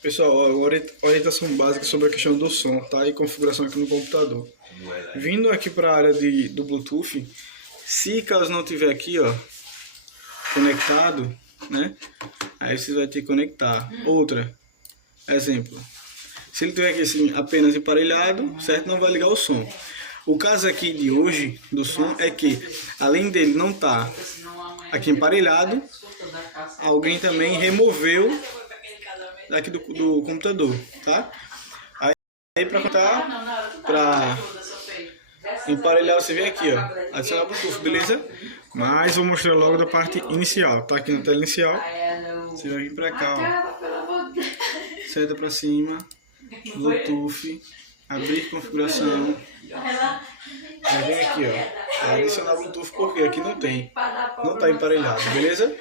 Pessoal, orientação básica sobre a questão do som, tá? E configuração aqui no computador. Vindo aqui para a área do Bluetooth, se caso não tiver aqui, ó, conectado, né? Aí você vai ter que conectar. Outra, exemplo. Se ele tiver aqui assim, apenas emparelhado, certo? Não vai ligar o som. O caso aqui de hoje do som é que, além dele não estar aqui emparelhado, alguém também removeu daqui do computador, tá? Aí para emparelhar você vem aqui, ó, adicionar Bluetooth, beleza? Mas vou mostrar logo da parte inicial, tá? Aqui na tela inicial, você vai vir para cá, ó, seta para cima, Bluetooth, abrir configuração, aí vem aqui, ó, adicionar Bluetooth porque aqui não tá emparelhado, beleza?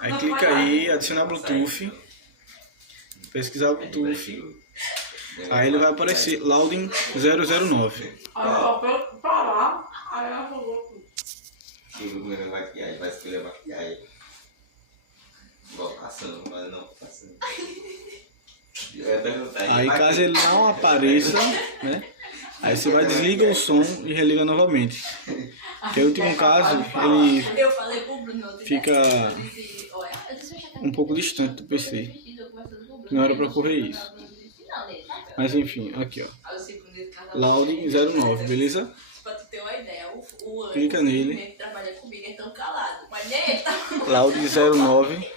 Aí clica aí, adicionar Bluetooth, pesquisar Bluetooth, aí ele vai aparecer Louding 009. Aí caso ele não apareça, né? Aí você vai desligar o som e religa novamente. Que o último caso ele fica um pouco distante do PC. Não era para ocorrer isso. Mas enfim, aqui ó. Louding 09, beleza? Clica nele. Louding 09.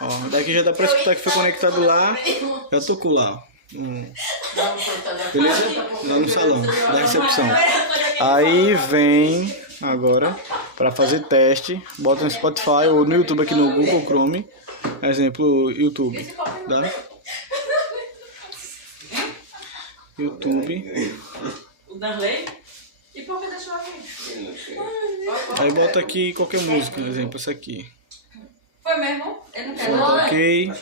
Ó, daqui já dá para escutar que foi conectado lá. Já tocou lá, ó. Beleza? Lá no salão da recepção. Aí vem agora para fazer teste. Bota no Spotify ou no YouTube aqui no Google Chrome. Exemplo, YouTube, tá? YouTube. Aí bota aqui qualquer música, por exemplo, essa aqui. Foi mesmo? Ele não quer. Tá ok.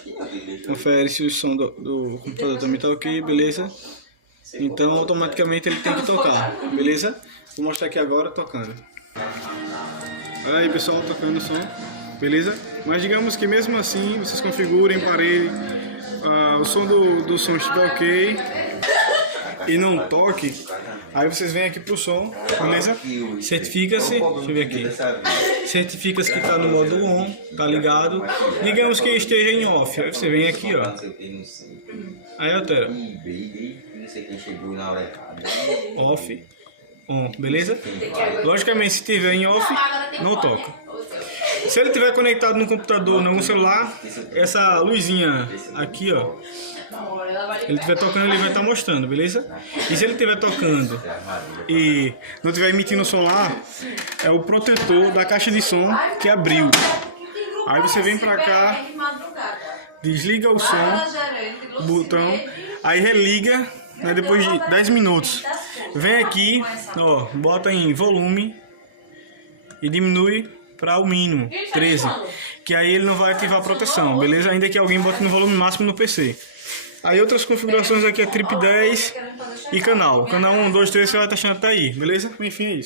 Confere se o som do computador também tá ok, beleza? Então automaticamente ele tem que tocar, beleza? Vou mostrar aqui agora tocando. Olha aí pessoal, tocando o som, beleza? Mas digamos que mesmo assim vocês configurem, emparelhem, o som do som estiver ok e não toque, aí vocês vêm aqui pro som, beleza? Certifica-se, deixa eu ver aqui, certifica-se que está no modo on, tá ligado? Digamos que esteja em off, aí você vem aqui, ó, aí altera, off, on, beleza? Logicamente se tiver em off, não toca. Se ele tiver conectado no computador, no celular, essa luzinha aqui, ó, ele estiver tocando, ele vai estar mostrando, beleza? E se ele estiver tocando e não estiver emitindo som lá, é o protetor da caixa de som que abriu. Aí você vem pra cá, desliga o som, botão, aí religa, né, depois de 10 minutos. Vem aqui, ó, bota em volume e diminui para o mínimo, 13, que aí ele não vai ativar a proteção, beleza? Ainda que alguém bote no volume máximo no PC. Aí outras configurações aqui é trip 10 e canal. Canal 1, 2, 3 você vai estar achando até aí, beleza? Enfim, é isso.